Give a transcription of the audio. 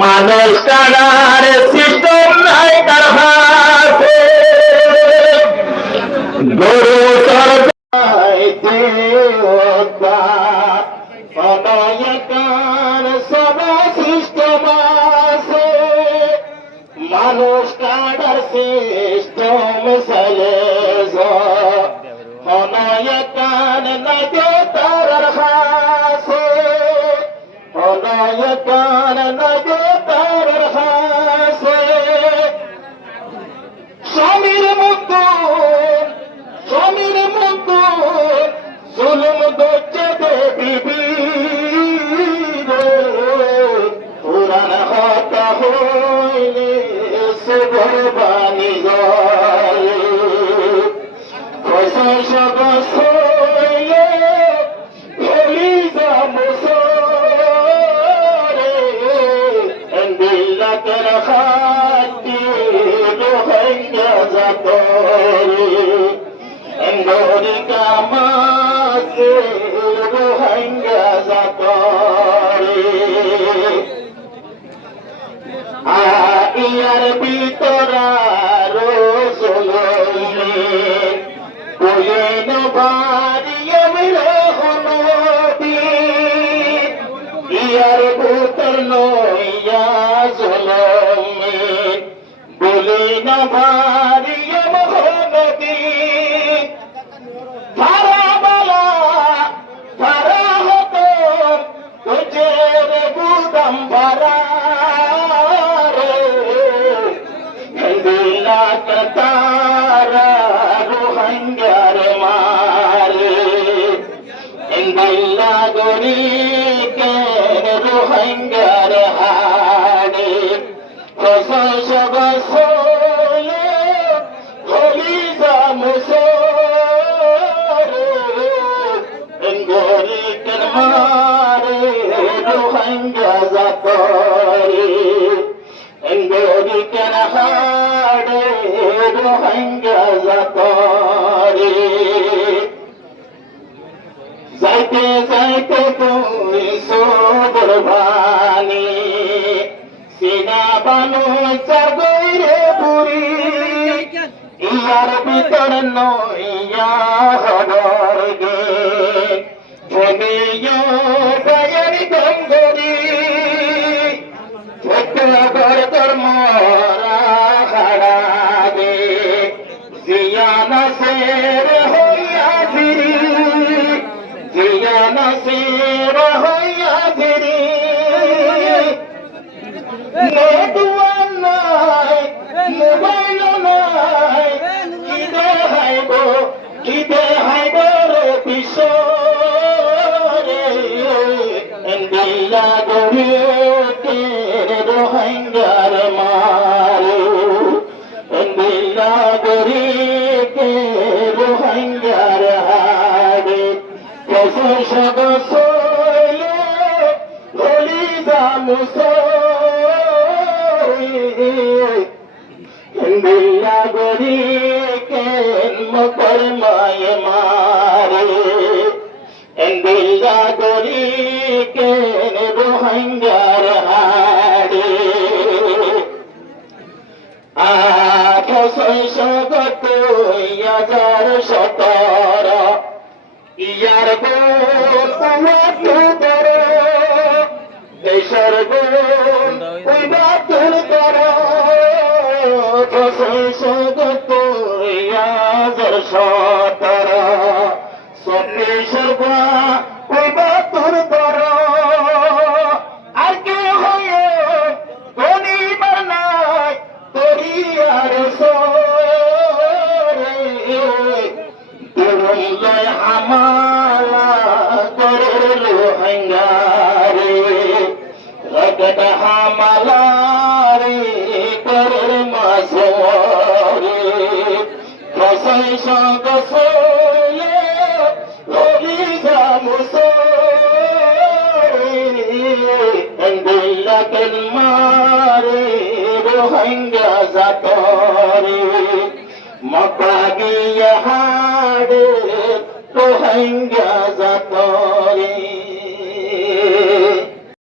মানুষ কানার সিস্টেম নাই তার হাতে গরু চড়াইতে অনায়কার সব সিস্টেম আছে মানুষ কানার সিস্টেম চলে অনায়কান লাগে তার হাতে অনায়কান লাগে তার হাতে স্বামীর মতো জুলুম করছে দেবী পুরাণ হতা হইলে সুগর বাণী জলে সব সইলে ভুলি যাব দিল্লাকের হাতি রোহিঙ্গা যাত এঙ্গরি কামাকে রোহিঙ্গা যাত ইয়ার ভিতরা রসুলমে বলেন ভারিয়ম রহনবী ইয়ার ভিতর নইয়া জলমে বলেন ভারিয়ম রহনবী ভারাবালা ভারা হতো তুজের বুদম ভারা তারা রোহিঙ্গার মারে এঙ্গাইলা গরি কে রোহিঙ্গার হাড়ে সব সোলে হলি জামুসরে এঙ্গরি কে মারে রোহিঙ্গা জাতরে এঙ্গরি কে হাড়ে রোহিঙ্গা যাতরে যাইতে যাইতে তুই সবর ভানি সিনা বানু চাগরে পুরি ইয়ার ভিতর নইয়া হদর গে ভেমিও গায়ের গঙ্গরি ঘর তোর মরা নেটওয়ার্ক নাই, মোবাইল নাই, কি দেখাইব রে বিশ্ব রে, দিল্লা গরিকে রোহিঙ্গার মারে, দিল্লা গরিকে রোহিঙ্গার হারে, কসম সইলে গলি দিল্লা গরিকে মকর মায়ে মারে, দিল্লা গরিকে রোহিঙ্গার হারে, 1817 ইয়ার গুণ উন্নত দেশের গুণ উন্নত করো, 1817 চব্বিশের গুণ উন্নত করো, আর কে হয়ে গরিবার নাই করিয়ার দুরুল্লাহ হামালা করে রোহিঙ্গারে, রগত হামালা রে করে মাসরে, ফসাই সগসলে রবি জামুসরে, দিল্লা কেলমারে রোহিঙ্গা জাতরে, মক্কা গিয়ে হাড়ে রোহিঙ্গা জাতরে।